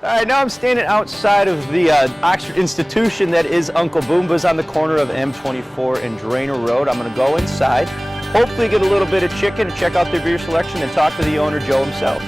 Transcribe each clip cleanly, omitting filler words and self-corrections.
All right, now I'm standing outside of the Oxford institution that is Uncle Boomba's on the corner of M24 and Drainer Road. I'm going to go inside, hopefully get a little bit of chicken and check out their beer selection and talk to the owner, Joe himself.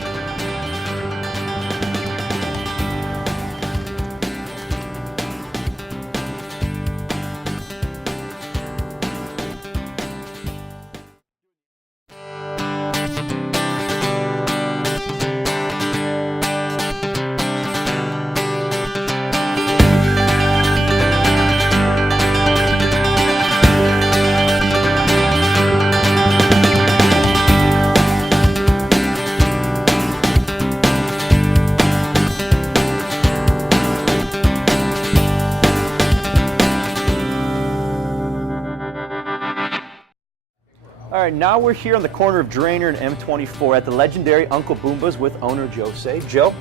All right, now we're here on the corner of Drainer and M24 at the legendary Uncle Boomba's with owner Jose. Joe,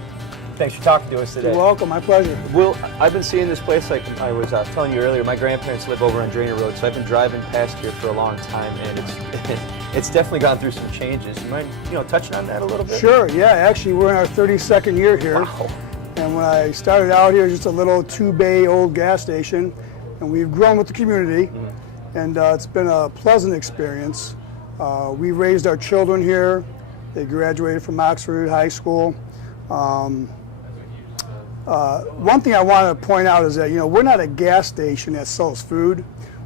thanks for talking to us today. You're welcome, my pleasure. Well, I've been seeing this place, like I was telling you earlier, my grandparents live over on Drainer Road, so I've been driving past here for a long time, and it's definitely gone through some changes. You mind, touching on that a little bit? Sure, yeah, actually we're in our 32nd year here. Wow. And when I started out here, just a little two-bay old gas station, and we've grown with the community, and it's been a pleasant experience. We raised our children here. They graduated from Oxford High School. One thing I want to point out is that, we're not a gas station that sells food.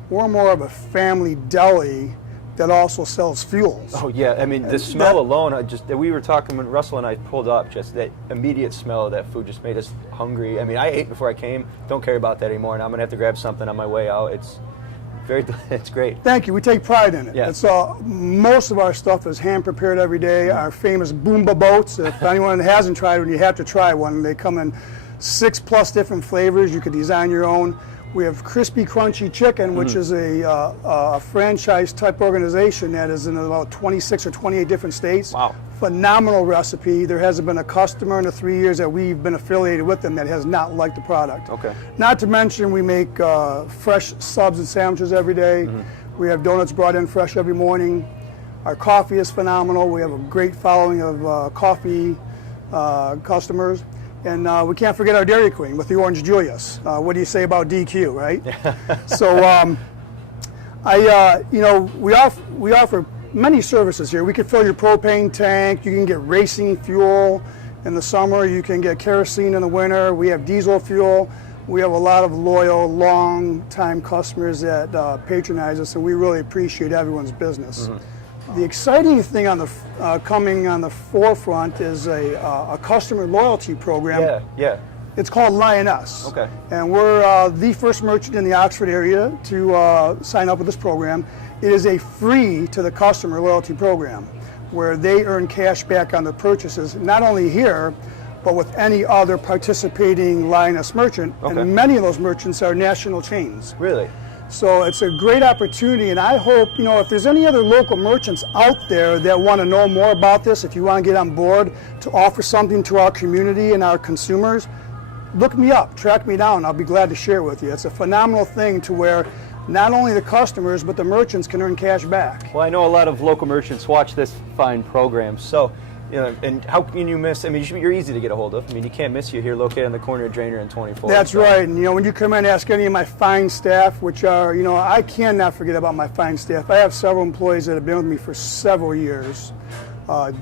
We're more of a family deli that also sells fuels. Oh yeah, I mean the smell alone, we were talking when Russell and I pulled up, just that immediate smell of that food just made us hungry. I mean, I ate before I came, don't care about that anymore, and I'm gonna have to grab something on my way out. It's great. Thank you. We take pride in it. Yeah. Most of our stuff is hand prepared every day. Our famous Boomba boats. If anyone hasn't tried one, you have to try one. They come in 6+ different flavors. You could design your own. We have Crispy Crunchy Chicken, which is a franchise type organization that is in about 26 or 28 different states. Wow. Phenomenal recipe. There hasn't been a customer in the 3 years that we've been affiliated with them that has not liked the product. Okay. Not to mention we make fresh subs and sandwiches every day. We have donuts brought in fresh every morning. Our coffee is phenomenal. We have a great following of coffee customers. And we can't forget our Dairy Queen with the Orange Julius. What do you say about DQ, right? So we offer many services here. We can fill your propane tank. You can get racing fuel in the summer. You can get kerosene in the winter. We have diesel fuel. We have a lot of loyal, long-time customers that patronize us, and we really appreciate everyone's business. The exciting thing coming on the forefront is a customer loyalty program. Yeah. It's called Lioness. Okay. And we're the first merchant in the Oxford area to sign up with this program. It is a free to the customer loyalty program where they earn cash back on the purchases, not only here, but with any other participating Lioness merchant. Okay. And many of those merchants are national chains. Really? So it's a great opportunity, and I hope, if there's any other local merchants out there that want to know more about this, if you want to get on board to offer something to our community and our consumers, look me up, track me down. I'll be glad to share it with you. It's a phenomenal thing to where not only the customers, but the merchants can earn cash back. Well, I know a lot of local merchants watch this fine program, so, and how can you miss? I mean, you're easy to get a hold of. I mean, you can't miss you here located on the corner of Drainer and 24. That's right. And, when you come in and ask any of my fine staff, which are, I cannot forget about my fine staff. I have several employees that have been with me for several years.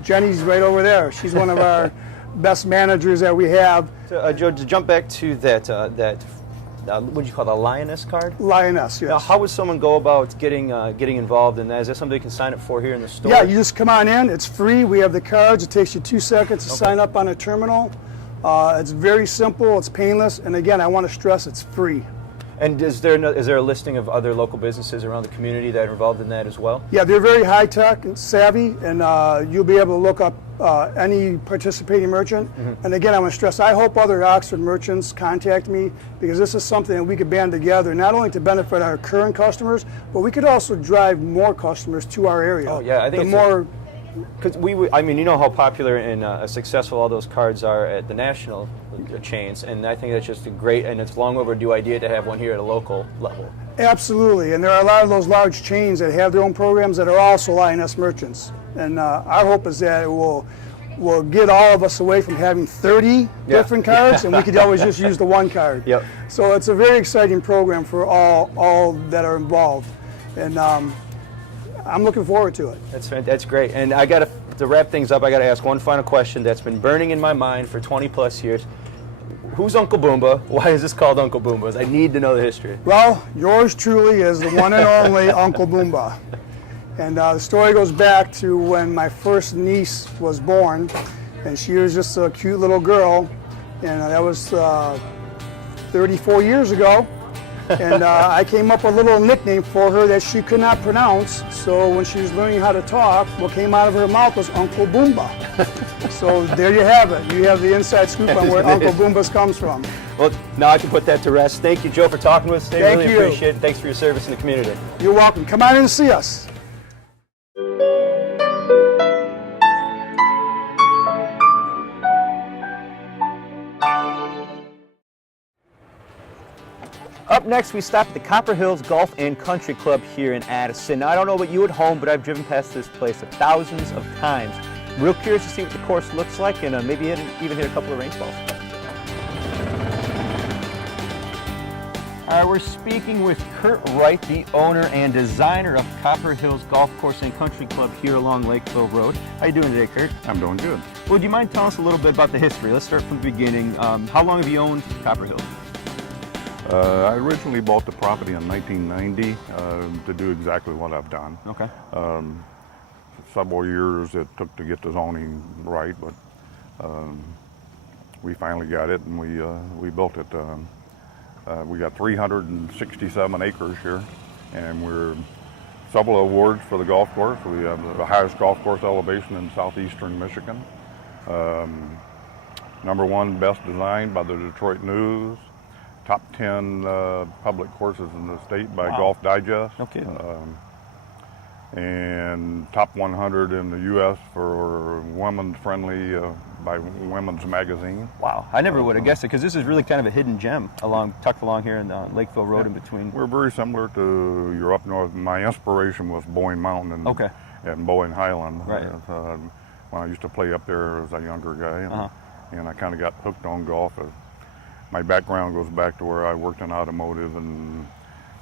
Jenny's right over there. She's one of our best managers that we have. So, Joe, to jump back to that what do you call it, a Lioness card? Lioness, yes. Now, how would someone go about getting involved in that? Is that something they can sign up for here in the store? Yeah, you just come on in. It's free. We have the cards. It takes you 2 seconds to sign up on a terminal. It's very simple. It's painless. And again, I want to stress it's free. And is there a listing of other local businesses around the community that are involved in that as well? Yeah, they're very high-tech and savvy, and you'll be able to look up any participating merchant. And again, I want to stress, I hope other Oxford merchants contact me, because this is something that we could band together, not only to benefit our current customers, but we could also drive more customers to our area. Oh yeah, I think because I mean, you know how popular and successful all those cards are at the national chains, and I think that's just a great, and it's long overdue idea to have one here at a local level. Absolutely, and there are a lot of those large chains that have their own programs that are also Lioness merchants, and our hope is that it will will get all of us away from having 30 different cards, and we could always just use the one card. Yep. So it's a very exciting program for all that are involved, and I'm looking forward to it. That's great. And I got to wrap things up. I got to ask one final question that's been burning in my mind for 20 plus years. Who's Uncle Boomba? Why is this called Uncle Boomba? I need to know the history. Well, yours truly is the one and only Uncle Boomba. And the story goes back to when my first niece was born, and she was just a cute little girl, and that was 34 years ago. And I came up with a little nickname for her that she could not pronounce, so when she was learning how to talk, what came out of her mouth was Uncle Boomba. So there you have it. You have the inside scoop on where Uncle Boomba's comes from. Well, now I can put that to rest. Thank you, Joe, for talking with us today. Thank really you. appreciate it. Thanks for your service in the community. You're welcome. Come on in and see us. Up next, we stop at the Copper Hills Golf and Country Club here in Addison. Now, I don't know about you at home, but I've driven past this place thousands of times. Real curious to see what the course looks like, and maybe even hit a couple of range balls. All right, we're speaking with Kurt Wright, the owner and designer of Copper Hills Golf Course and Country Club here along Lakeville Road. How you doing today, Kurt? I'm doing good. Well, do you mind telling us a little bit about the history? Let's start from the beginning. How long have you owned Copper Hills? I originally bought the property in 1990 to do exactly what I've done. Okay. Several years it took to get the zoning right, but we finally got it, and we built it. We got 367 acres here, and we're several awards for the golf course. We have the highest golf course elevation in southeastern Michigan. #1 best design by the Detroit News. Top 10 public courses in the state by Golf Digest. No kidding. And top 100 in the U.S. for women friendly by Women's Magazine. Wow, I never would have guessed it, because this is really kind of a hidden gem tucked along here in Lakeville Road in between. We're very similar to your up north. My inspiration was Boyne Mountain and Boyne Highland. Right. When I used to play up there as a younger guy, and I kind of got hooked on golf. My background goes back to where I worked in automotive and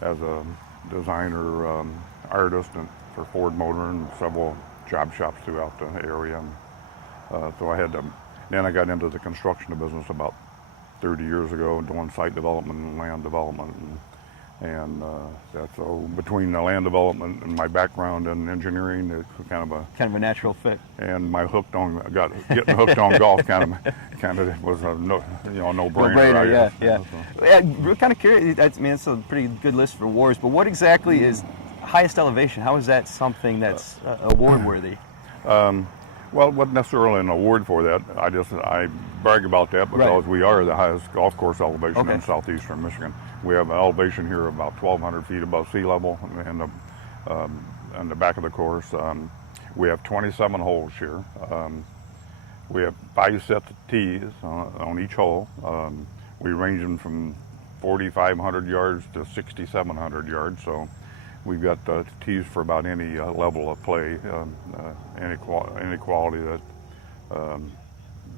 as a designer, artist, and for Ford Motor and several job shops throughout the area. So I had to. Then I got into the construction business about 30 years ago, doing site development and land development, and that's so between the land development and my background in engineering, it's kind of a natural fit. And my getting hooked on golf kind of was a no-brainer. Yeah. We're kind of curious. It's a pretty good list for awards, but what exactly is highest elevation? How is that something that's award worthy? Well, wasn't necessarily an award for that. I brag about that because we are the highest golf course elevation in southeastern Michigan. We have an elevation here about 1,200 feet above sea level in the back of the course. We have 27 holes here. We have 5 sets of tees on each hole. We range them from 4,500 yards to 6,700 yards. So we've got tees for about any level of play, any quality that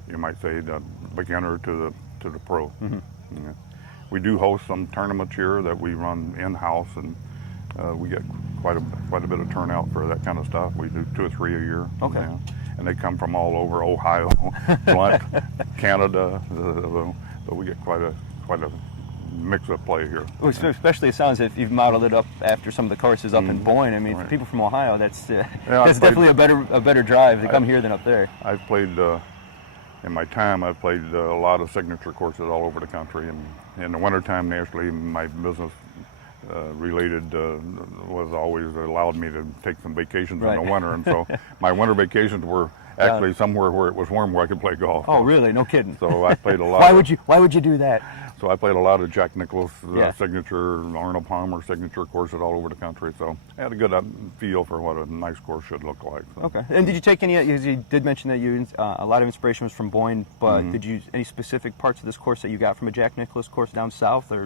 you might say, the beginner to the pro. Mm-hmm. Yeah. We do host some tournaments here that we run in-house, and we get quite a bit of turnout for that kind of stuff. We do 2 or 3 a year. Okay. Yeah. And they come from all over Ohio, Blunt, Canada. So we get quite a mix of play here. Well, especially it sounds if you've modeled it up after some of the courses up in Boyne. I mean, for people from Ohio, that's definitely a better drive to come here than up there. I've played in my time. I've played a lot of signature courses all over the country, and in the wintertime, naturally, my business related was always allowed me to take some vacations in the winter, and so my winter vacations were actually somewhere where it was warm where I could play golf. Oh, really? No kidding. So I played a lot. Why would you do that? So I played a lot of Jack Nicklaus signature, Arnold Palmer signature courses all over the country. So I had a good feel for what a nice course should look like. So. Okay. And did you take any? You did mention that you a lot of inspiration was from Boyne, but did you any specific parts of this course that you got from a Jack Nicklaus course down south, or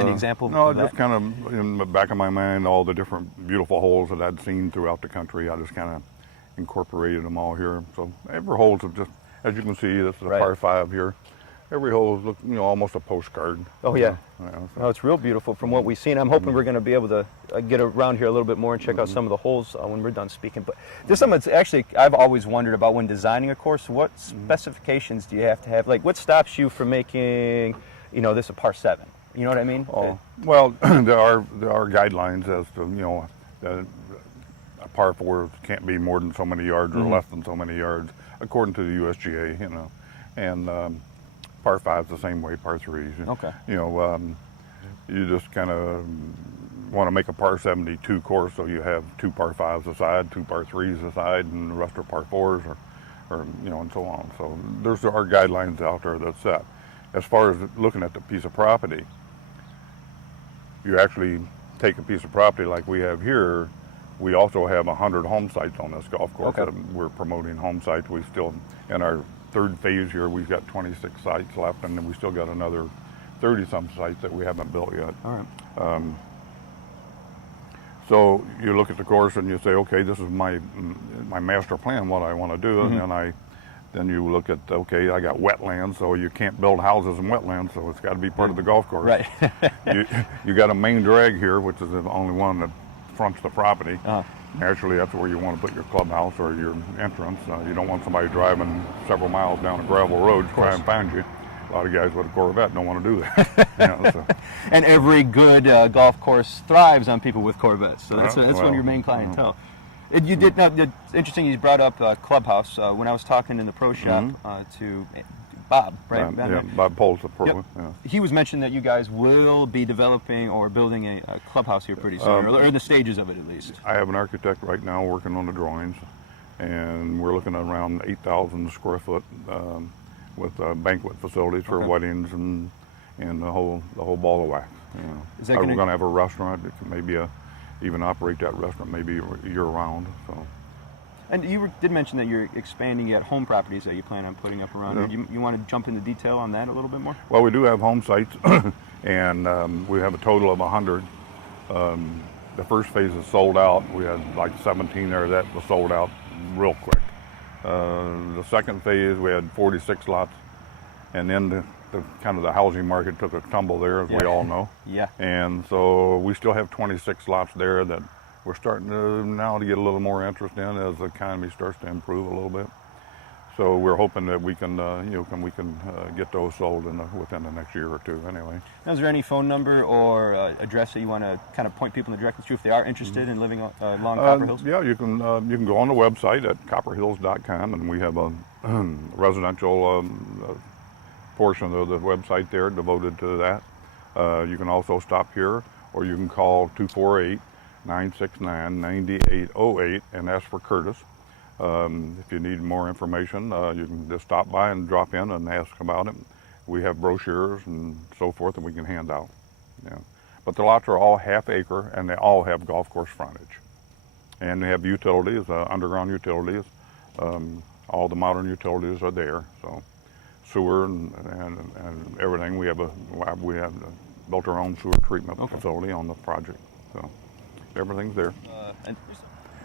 any example? No, just kind of in the back of my mind, all the different beautiful holes that I'd seen throughout the country. I just kind of incorporated them all here. So every hole's just, as you can see, this is a Right. par 5 here. Every hole is, almost a postcard. Oh, yeah. So- No, it's real beautiful from what we've seen. I'm hoping we're going to be able to get around here a little bit more and check out some of the holes when we're done speaking. But there's something that's actually I've always wondered about when designing a course. What specifications do you have to have? Like, what stops you from making, this a par 7? You know what I mean? Oh, well, there are guidelines as to that a par 4 can't be more than so many yards or less than so many yards, according to the USGA. And par 5's the same way. Par 3's. Okay. You just kind of want to make a par 72 course, so you have 2 par 5's aside, 2 par 3's aside, and the rest are par 4's, or and so on. So there's our guidelines out there that's set. As far as looking at the piece of property, you actually take a piece of property like we have here. We also have 100 home sites on this golf course. Okay. We're promoting home sites. We still, in our 3rd phase here, we've got 26 sites left, and then we still got another 30-some sites that we haven't built yet. All right. So you look at the course and you say, okay, this is my master plan, what I want to do, and then you look at, okay, I got wetlands, so you can't build houses in wetlands, so it's got to be part of the golf course. Right. you got a main drag here, which is the only one that fronts the property. Uh-huh. Naturally, that's where you want to put your clubhouse or your entrance. You don't want somebody driving several miles down a gravel road to try and find you. A lot of guys with a Corvette don't want to do that. So. And every good golf course thrives on people with Corvettes. So that's one of your main clientele. You did. Now, it's interesting you brought up Clubhouse. When I was talking in the pro shop to Bob, right? Bob Pohl's the pro. Yep. Yeah. He was mentioning that you guys will be developing or building a clubhouse here pretty soon, or in the stages of it at least. I have an architect right now working on the drawings, and we're looking at around 8,000 square foot with banquet facilities for weddings and the whole ball of wax. Is that We're gonna- going to have a restaurant. It can maybe even operate that restaurant maybe year round. So. And you did mention that you're expanding at home properties that you plan on putting up around here. You want to jump into detail on that a little bit more? Well, we do have home sites, and we have a total of 100. The first phase is sold out. We had like 17 there that was sold out real quick. The second phase, we had 46 lots, and then the kind of the housing market took a tumble there, as we all know. Yeah. And so we still have 26 lots there that we're starting to now to get a little more interest in as the economy starts to improve a little bit. So we're hoping that we can, get those sold within the next year or two. Anyway. Now, is there any phone number or address that you want to kind of point people in the direction to if they are interested in living along Copper Hills? Yeah, you can go on the website at copperhills.com, and we have a residential portion of the website there devoted to that. You can also stop here, or you can call 248-969-9808 and ask for Curtis. If you need more information, you can just stop by and drop in and ask about it. We have brochures and so forth that we can hand out. Yeah. But the lots are all half acre, and they all have golf course frontage. And they have utilities, underground utilities. All the modern utilities are there. So sewer and everything. We have built our own sewer treatment facility on the project. So everything's there.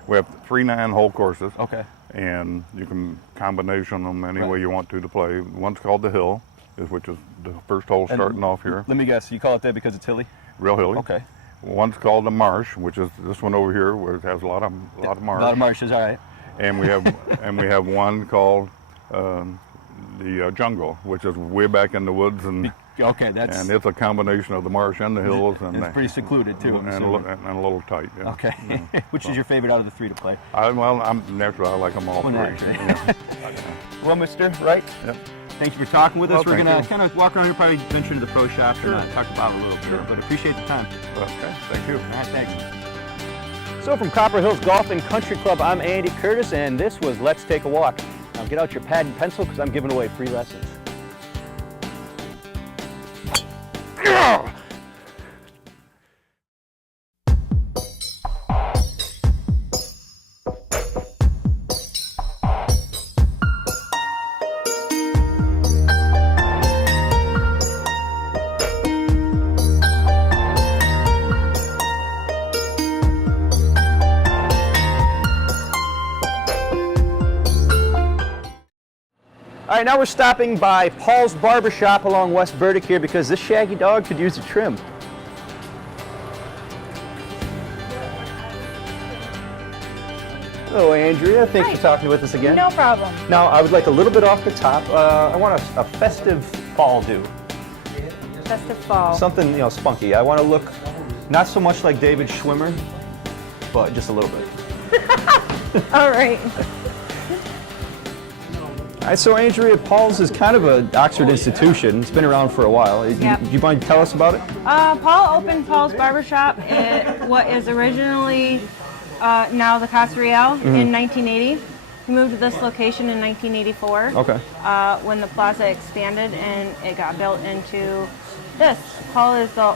We have 3 9-hole courses. Okay. And you can combination them any way you want to play. One's called the Hill, which is the first hole starting off here. Let me guess, you call it that because it's hilly? Real hilly. Okay. One's called the Marsh, which is this one over here, where it has a lot of marsh. A lot of marshes, all right. And we have one called the Jungle, which is way back in the woods, and Okay, and it's a combination of the marsh and the hills, and it's pretty secluded too. I'm and assuming. a little tight. Yeah. Okay. Which is your favorite out of the 3 to play? I'm naturally I like them all Well, three. naturally. Yeah. Well, Mr. Wright, Yep. thanks for talking with us. Well, We're thank going to you. kind of walk around here, probably venture into the pro shop and talk about it a little bit. But appreciate the time. Okay, thank you. All right, thanks. So from Copper Hills Golf and Country Club, I'm Andy Curtis, and this was Let's Take a Walk. Now get out your pad and pencil because I'm giving away free lessons. All right, now we're stopping by Paul's Barbershop along West Burdick here because this shaggy dog could use a trim. Hello, Andrea. Thanks for talking with us again. No problem. Now, I would like a little bit off the top. I want a festive fall do. Festive fall. Something, you know, spunky. I want to look not so much like David Schwimmer, but just a little bit. All right. All right, so Andrea, Paul's is kind of an Oxford institution. It's been around for a while. Yep. Do you mind to tell us about it? Paul opened Paul's Barbershop at what is originally now the Casa Real in 1980. He moved to this location in 1984. Okay. When the plaza expanded and it got built into this. Paul is the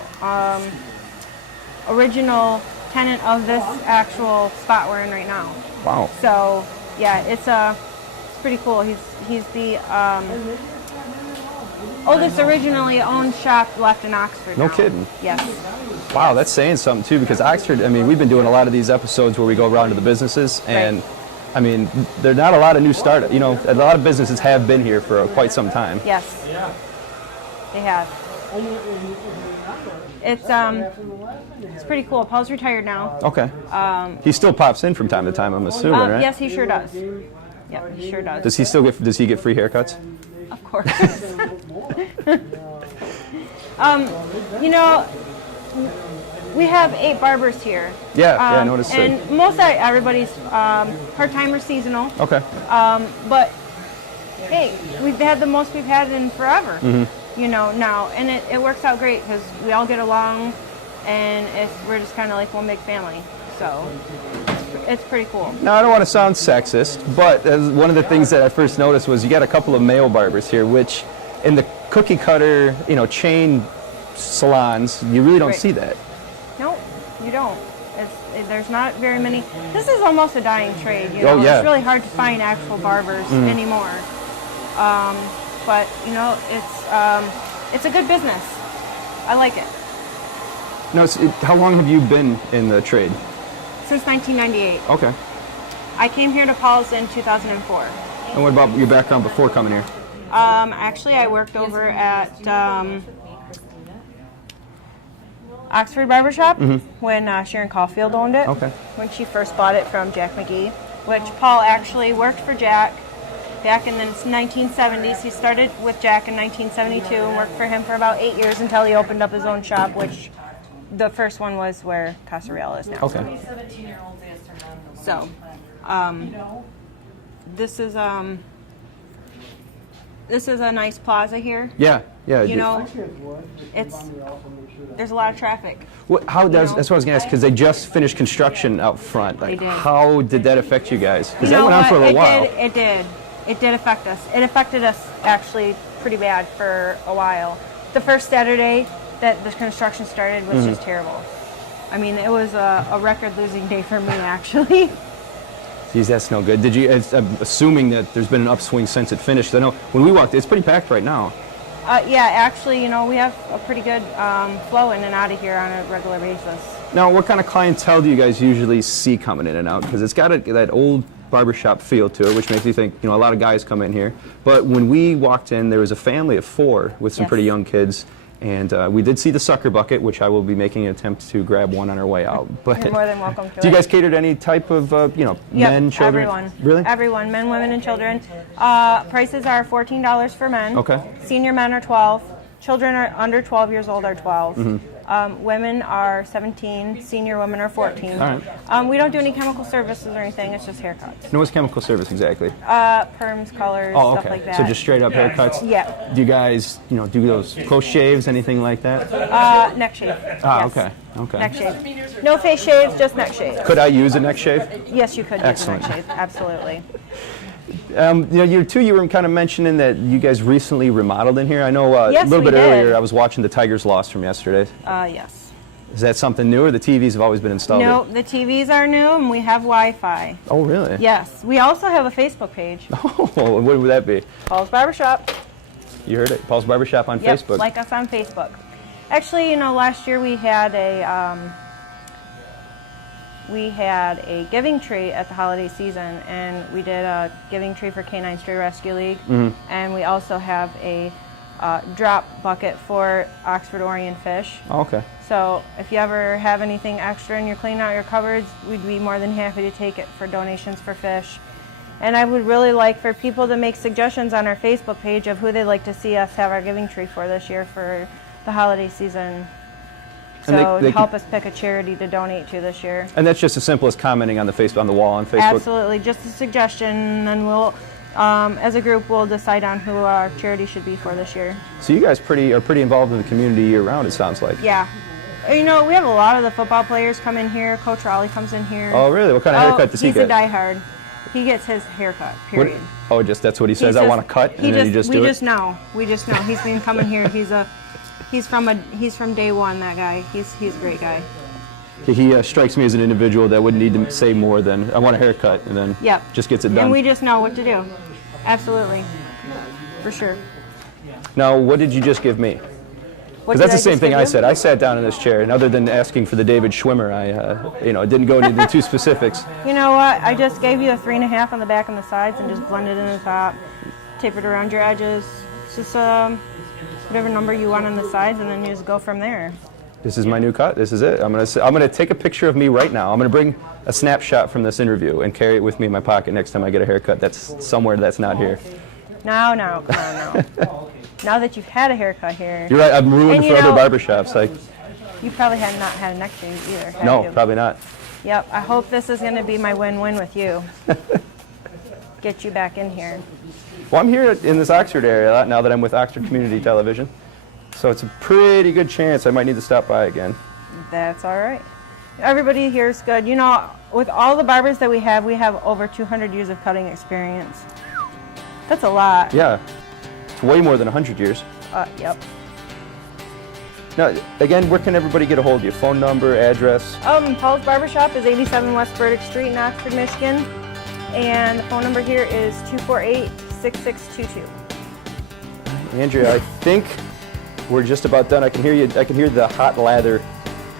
original tenant of this actual spot we're in right now. Wow. So yeah, it's pretty cool. He's the oldest originally owned shop left in Oxford. No now. kidding. Yes. Wow, that's saying something too, because Oxford, I mean, we've been doing a lot of these episodes where we go around to the businesses, and I mean, there are not a lot of new startups. You know, a lot of businesses have been here for quite some time. Yes. They have. It's pretty cool. Paul's retired now. Okay. He still pops in from time to time, I'm assuming, right? Yes, he sure does. Yeah, he sure does. Does he get free haircuts? Of course. You know, we have 8 barbers here. Yeah, I noticed that. And most everybody's part-timer seasonal. Okay. But hey, we've had the most we've had in forever. Mm-hmm. You know, now, and it works out great because we all get along, and we're just kind of like one big family. So it's pretty cool. Now, I don't want to sound sexist, but one of the things that I first noticed was you got a couple of male barbers here, which in the cookie cutter, you know, chain salons, you really don't see that. No, you don't. There's not very many. This is almost a dying trade. You know? Oh, yeah. It's really hard to find actual barbers anymore. But you know, it's a good business. I like it. No, how long have you been in the trade? Since 1998. Okay. I came here to Paul's in 2004. And what about your background before coming here? Actually, I worked over at Oxford Barbershop when Sharon Caulfield owned it. Okay. When she first bought it from Jack McGee, which Paul actually worked for Jack back in the 1970s. He started with Jack in 1972 and worked for him for about 8 years until he opened up his own shop, which the first one was where Casa Real is now. Okay. So, this is a nice plaza here. Yeah. You know, there's a lot of traffic. That's what I was going to ask, because they just finished construction out front. Like, They did. how did that affect you guys? Because You that know went on what? for a little while. It did affect us. It affected us actually pretty bad for a while. The first Saturday that the construction started was just terrible. I mean, it was a record-losing day for me, actually. Geez, that's no good. I'm assuming that there's been an upswing since it finished. I know when we walked, it's pretty packed right now. Yeah, actually, you know, we have a pretty good flow in and out of here on a regular basis. Now, what kind of clientele do you guys usually see coming in and out? Because it's got that old barbershop feel to it, which makes you think, you know, a lot of guys come in here. But when we walked in, there was a family of 4 with some pretty young kids. And we did see the sucker bucket, which I will be making an attempt to grab one on our way out. But You're more than welcome to do you it. guys cater to any type of, men, children? Everyone. Really? Everyone, men, women, and children. Prices are $14 for men. Okay. Senior men are $12. Children are under 12 years old are $12. Women are 17. Senior women are 14. All right. We don't do any chemical services or anything. It's just haircuts. No, what's chemical service exactly? Perms, colors, Oh, stuff okay. like that. So just straight up haircuts? Yeah. Do you guys, do those close shaves, anything like that? Neck shave. Ah, Yes. okay. Neck shave. No face shaves, just neck shave. Could I use a neck shave? Yes, you could use a Excellent. neck shave. Absolutely. You were kind of mentioning that you guys recently remodeled in here. I know Yes, a little we bit did. earlier I was watching the Tigers lost from yesterday. Yes. Is that something new, or the TVs have always been installed? No, the TVs are new and we have Wi-Fi. Oh, really? Yes. We also have a Facebook page. Oh, what would that be? Paul's Barbershop. You heard it. Paul's Barbershop on Yep, Facebook. like us on Facebook. Actually, last year we had we had a giving tree at the holiday season, and we did a giving tree for Canine Stray Rescue League, and we also have a drop bucket for Oxford Orient fish. Oh, okay. So if you ever have anything extra and you're cleaning out your cupboards, we'd be more than happy to take it for donations for fish. And I would really like for people to make suggestions on our Facebook page of who they'd like to see us have our giving tree for this year for the holiday season. And So they help us pick a charity to donate to this year. And that's just as simple as commenting on the on the wall on Facebook. Absolutely, just a suggestion, and then we'll, as a group, we'll decide on who our charity should be for this year. So you guys are pretty involved in the community year round, it sounds like. Yeah. You know, we have a lot of the football players come in here. Coach Raleigh comes in here. Oh, really? What kind of haircut does he get? He's a diehard. He gets his haircut, period. Oh, that's what he says. I want to cut, and then you just do it. We just know. He's been coming here. He's from day one. That guy. He's a great guy. He strikes me as an individual that wouldn't need to say more than "I want a haircut," and then just gets it done. And we just know what to do. Absolutely, for sure. Now, what did you just give me? Because that's the same thing I said. I sat down in this chair, and other than asking for the David Schwimmer, I didn't go into too specifics. You know what? I just gave you a 3.5 on the back and the sides, and just blended in the top. Tape it around your edges. It's just whatever number you want on the sides, and then you just go from there. This is my new cut. This is it. I'm gonna take a picture of me right now. I'm gonna bring a snapshot from this interview and carry it with me in my pocket next time I get a haircut. That's somewhere that's not here. No, come on now. Now that you've had a haircut here. You're right. I'm ruined for other barbershops. You probably have not had a neck shave either, have No, you? probably not. Yep. I hope this is going to be my win-win with you. Get you back in here. Well, I'm here in this Oxford area a lot now that I'm with Oxford Community Television. So it's a pretty good chance I might need to stop by again. That's all right. Everybody here is good. You know, with all the barbers that we have over 200 years of cutting experience. That's a lot. Yeah. It's way more than 100 years. Yep. Now, again, where can everybody get a hold of you? Phone number, address? Paul's Barbershop is 87 West Burdick Street in Oxford, Michigan. And the phone number here is 248-6622. Andrea, I think we're just about done. I can hear the hot lather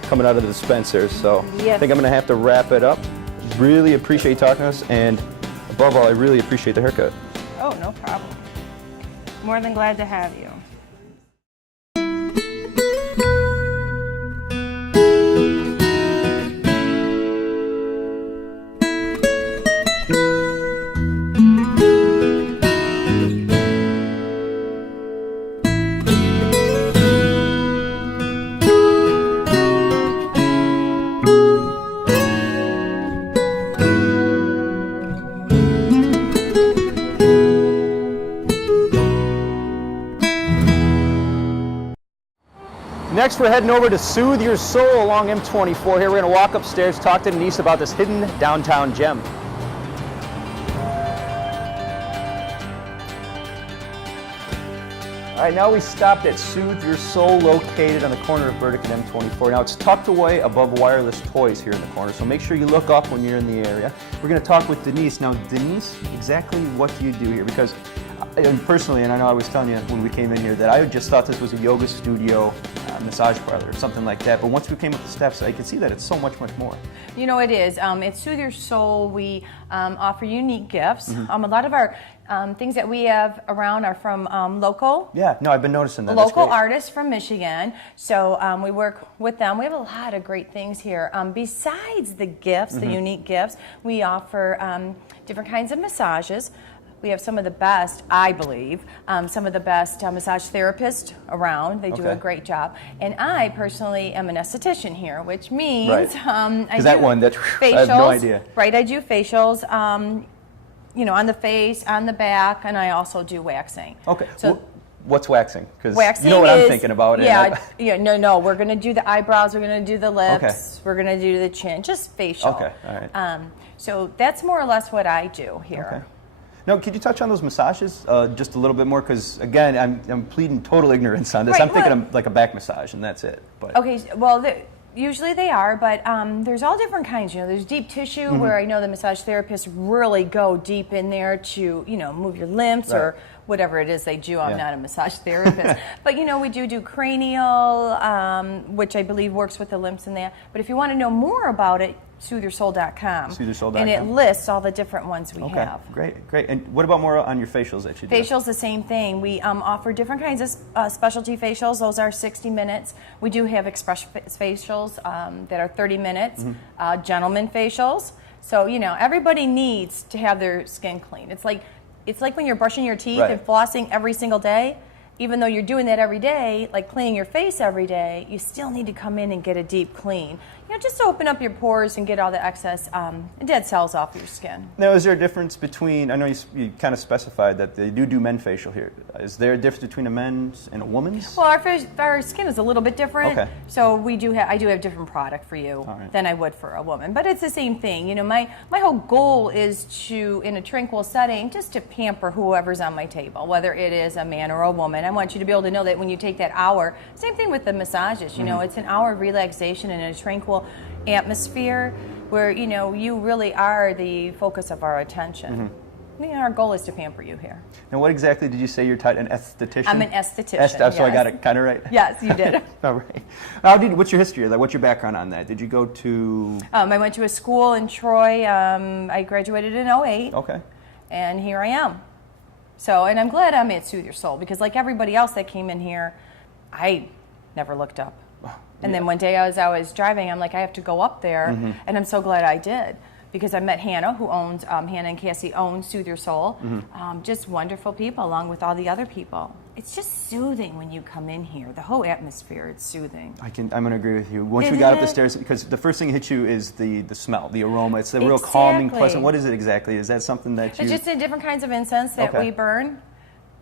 coming out of the dispenser. So yes. I think I'm going to have to wrap it up. Really appreciate talking to us. And above all, I really appreciate the haircut. Oh, no problem. More than glad to have you. Next, we're heading over to Soothe Your Soul along M24. Here, we're going to walk upstairs, talk to Denise about this hidden downtown gem. All right, now we stopped at Soothe Your Soul, located on the corner of Burdick and M24. Now, it's tucked away above Wireless Toys here in the corner, so make sure you look up when you're in the area. We're going to talk with Denise. Now, Denise, exactly what do you do here? Because personally, and I know I was telling you when we came in here, that I just thought this was a yoga studio, massage parlor, or something like that. But once we came up the steps, I could see that it's so much, much more. You know, it is. It's Soothe Your Soul. We offer unique gifts. A lot of our things that we have around are from local. Yeah, no, I've been noticing that. Local artists from Michigan. So we work with them. We have a lot of great things here. Besides the gifts, the unique gifts, we offer different kinds of massages. We have some of the best, I believe, some of the best massage therapists around. They do a great job. And I personally am an esthetician here, which means I do facials. I have no idea. Right, I do facials, you know, on the face, on the back, and I also do waxing. Okay. So what's waxing? Because waxing you know what is, I'm thinking about. No. We're going to do the eyebrows. We're going to do the lips. Okay. We're going to do the chin. Just facial. Okay. All right. So that's more or less what I do here. Okay. Now, could you touch on those massages just a little bit more? Because again, I'm pleading total ignorance on this. Right, I'm thinking of like a back massage, and that's it. But okay. Well, usually they are, but there's all different kinds. You know, there's deep tissue where I know the massage therapists really go deep in there to, you know, move your limbs or whatever it is they do. I'm not a massage therapist, but you know, we do cranial, which I believe works with the limbs in there. But if you want to know more about it, SootherSoul.com. SootherSoul.com. And it lists all the different ones we Okay, have. great. And what about more on your facials that you do? Facials, the same thing. We offer different kinds of specialty facials. Those are 60 minutes. We do have express facials that are 30 minutes, gentleman facials. So, you know, everybody needs to have their skin clean. It's like when you're brushing your teeth Right. and flossing every single day. Even though you're doing that every day, like cleaning your face every day, you still need to come in and get a deep clean. You know, just to open up your pores and get all the excess dead cells off your skin. Now, is there a difference between, I know you kind of specified that they do men facial here. Is there a difference between a men's and a woman's? Well, our skin is a little bit different, Okay. so I do have different product for you right. than I would for a woman. But it's the same thing. You know, my whole goal is to, in a tranquil setting, just to pamper whoever's on my table, whether it is a man or a woman. I want you to be able to know that when you take that hour, same thing with the massages, you know, it's an hour of relaxation in a tranquil atmosphere where, you know, you really are the focus of our attention. I mean, our goal is to pamper you here. Now, what exactly did you say you're an esthetician? I'm an esthetician, So I yes. got it kind of right? Yes, you did. All right. What's your history of that? What's your background on that? Did you go to... I went to a school in Troy. I graduated in 2008. Okay. And here I am. So, and I'm glad I'm at Soothe Your Soul because like everybody else that came in here, I never looked up. And then one day as I was driving, I'm like, I have to go up there. And I'm so glad I did because I met Hannah, who owns, Hannah and Cassie own Soothe Your Soul. Just wonderful people along with all the other people. It's just soothing when you come in here. The whole atmosphere, it's soothing. I'm going to agree with you. Once Isn't we got up the it? stairs, because the first thing that hit you is the smell, the aroma. It's the real calming, Exactly. pleasant. What is it exactly? Is that something that you... It's just in different kinds of incense that Okay. we burn.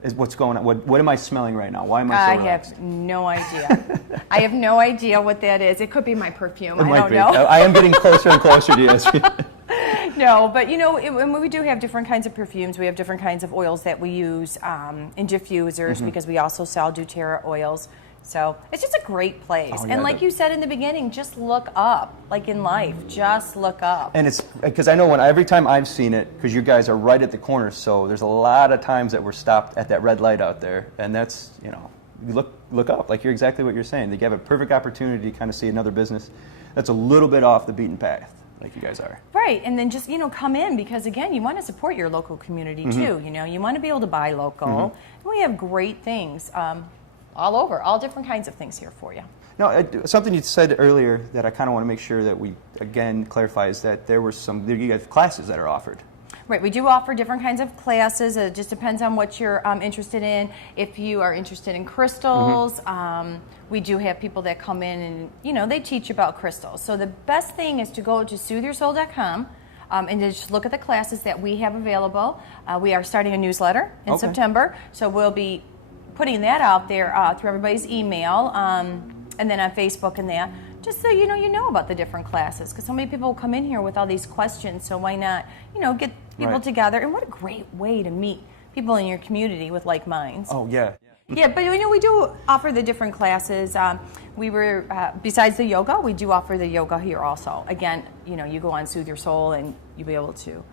Is what's going on? What am I smelling right now? Why am I so relaxed? have no idea. I have no idea what that is. It could be my perfume. It I might don't be. know. I am getting closer and closer to you. No, but you know, when we do have different kinds of perfumes. We have different kinds of oils that we use in diffusers because we also sell doTERRA oils. So it's just a great place. Oh, yeah, and like you said in the beginning, just look up. Like in life, just look up. And it's because I know every time I've seen it, because you guys are right at the corner, so there's a lot of times that we're stopped at that red light out there, and that's, you know, you look up, like you're exactly what you're saying. You have a perfect opportunity to kind of see another business that's a little bit off the beaten path, like you guys are. Right, and then just, you know, come in because, again, you want to support your local community too. You know, you want to be able to buy local. And we have great things all over, all different kinds of things here for you. Now, something you said earlier that I kind of want to make sure that we, again, clarify is that you have classes that are offered. Right, we do offer different kinds of classes. It just depends on what you're interested in. If you are interested in crystals, we do have people that come in and, you know, they teach you about crystals. So the best thing is to go to SootheYourSoul.com and just look at the classes that we have available. We are starting a newsletter in September, so we'll be putting that out there through everybody's email and then on Facebook and that, just so you know about the different classes, because so many people come in here with all these questions, so why not, you know, get people together. And what a great way to meet people in your community with like minds. Oh, yeah. Yeah, but you know, we do offer the different classes. Besides the yoga, we do offer the yoga here also. Again, you know, you go on Soothe Your Soul and you'll be able to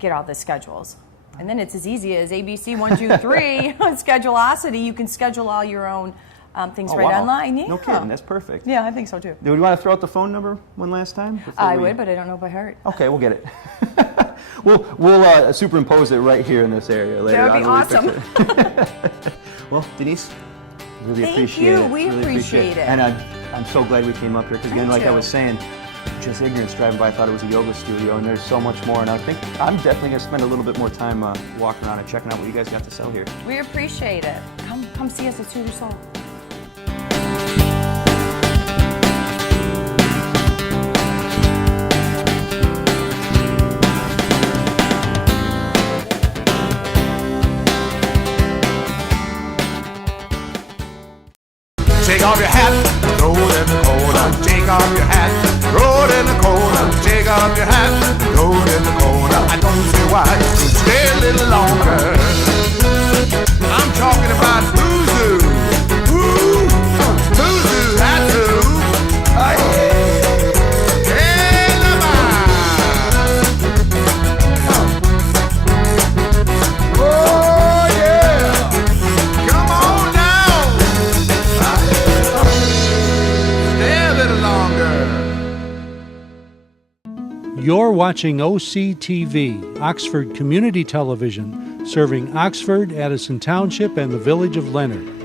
get all the schedules. And then it's as easy as ABC 1, 2, 3, Schedulosity. You can schedule all your own things online. Yeah. No kidding, that's perfect. Yeah, I think so too. Do we want to throw out the phone number one last time? I would, but I don't know by heart. Okay, we'll get it. we'll superimpose it right here in this area later on. That would be awesome. Well, Denise, really Thank appreciate you. it. We really appreciate it. And I'm so glad we came up here because, again, Me like I too. was saying, just ignorance driving by, I thought it was a yoga studio, and there's so much more. And I think I'm definitely going to spend a little bit more time walking around and checking out what you guys got to sell here. We appreciate it. Come see us at Soothe Your Soul. Take off your hat, throw it in the corner. Take off your hat, throw it in the corner. Take off your hat, throw it in the corner. I don't see why you stay a little longer. I'm talking about Boozy. Woo! Boozy, that's who. Oh yeah! Come on down. Stay a little longer. You're watching OCTV, Oxford Community Television, serving Oxford, Addison Township, and the village of Leonard.